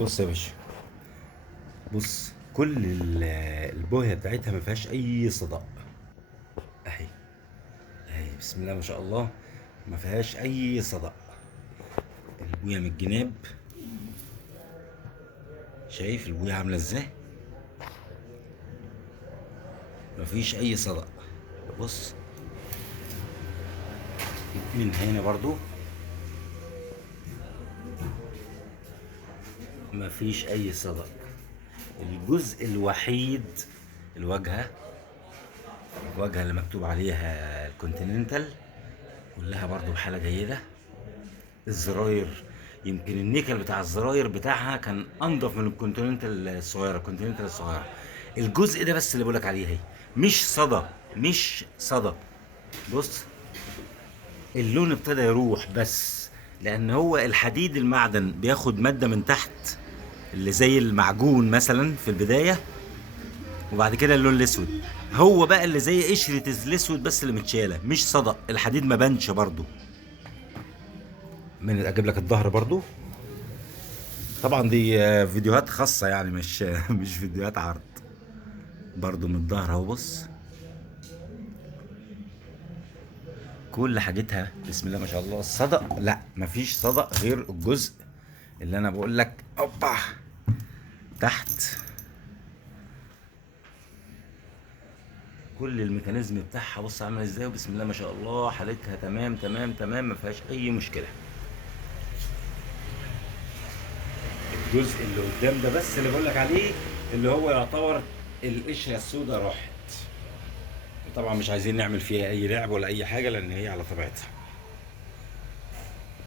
بص يا باشا، بص كل البويه بتاعتها ما فيهاش اي صدأ. اهي، اهي بسم الله ما شاء الله، ما فيهاش اي صدأ. البويه من الجناب، شايف البويه عامله ازاي؟ ما فيش اي صدأ. بص من هنا برضو ما فيش اي صدأ. الجزء الوحيد الواجهه، الواجهه اللي مكتوب عليها الكونتيننتال كلها برضو بحاله جيده. الزراير، يمكن النيكل بتاع الزراير بتاعها كان انضف من الكونتيننتال الصغيره. الكونتيننتال الصغيره الجزء ده بس اللي بقولك عليه اهي، مش صدى، مش صدى. بص اللون ابتدى يروح، بس لان هو الحديد المعدن بياخد ماده من تحت اللي زي المعجون مثلا في البدايه، وبعد كده اللون الاسود هو بقى اللي زي قشره الاسود بس اللي متشاله، مش صدى. الحديد ما بانش برضو. من اجيب لك الظهر برضو، طبعا دي فيديوهات خاصة يعني، مش مش فيديوهات عرض. برضو من الظهر اهو، بص كل حاجتها بسم الله ما شاء الله. الصدى لا، مفيش صدى غير الجزء اللي انا بقول لك اوبا تحت. كل الميكانيزم بتاعها بص عامله ازاي، وبسم الله ما شاء الله حالتها تمام تمام تمام، ما فيهاش اي مشكله. الجزء اللي قدام ده بس اللي بقول لك عليه، اللي هو يعتبر القشره السوداء راحت. طبعا مش عايزين نعمل فيها اي لعب ولا اي حاجه، لان هي على طبيعتها.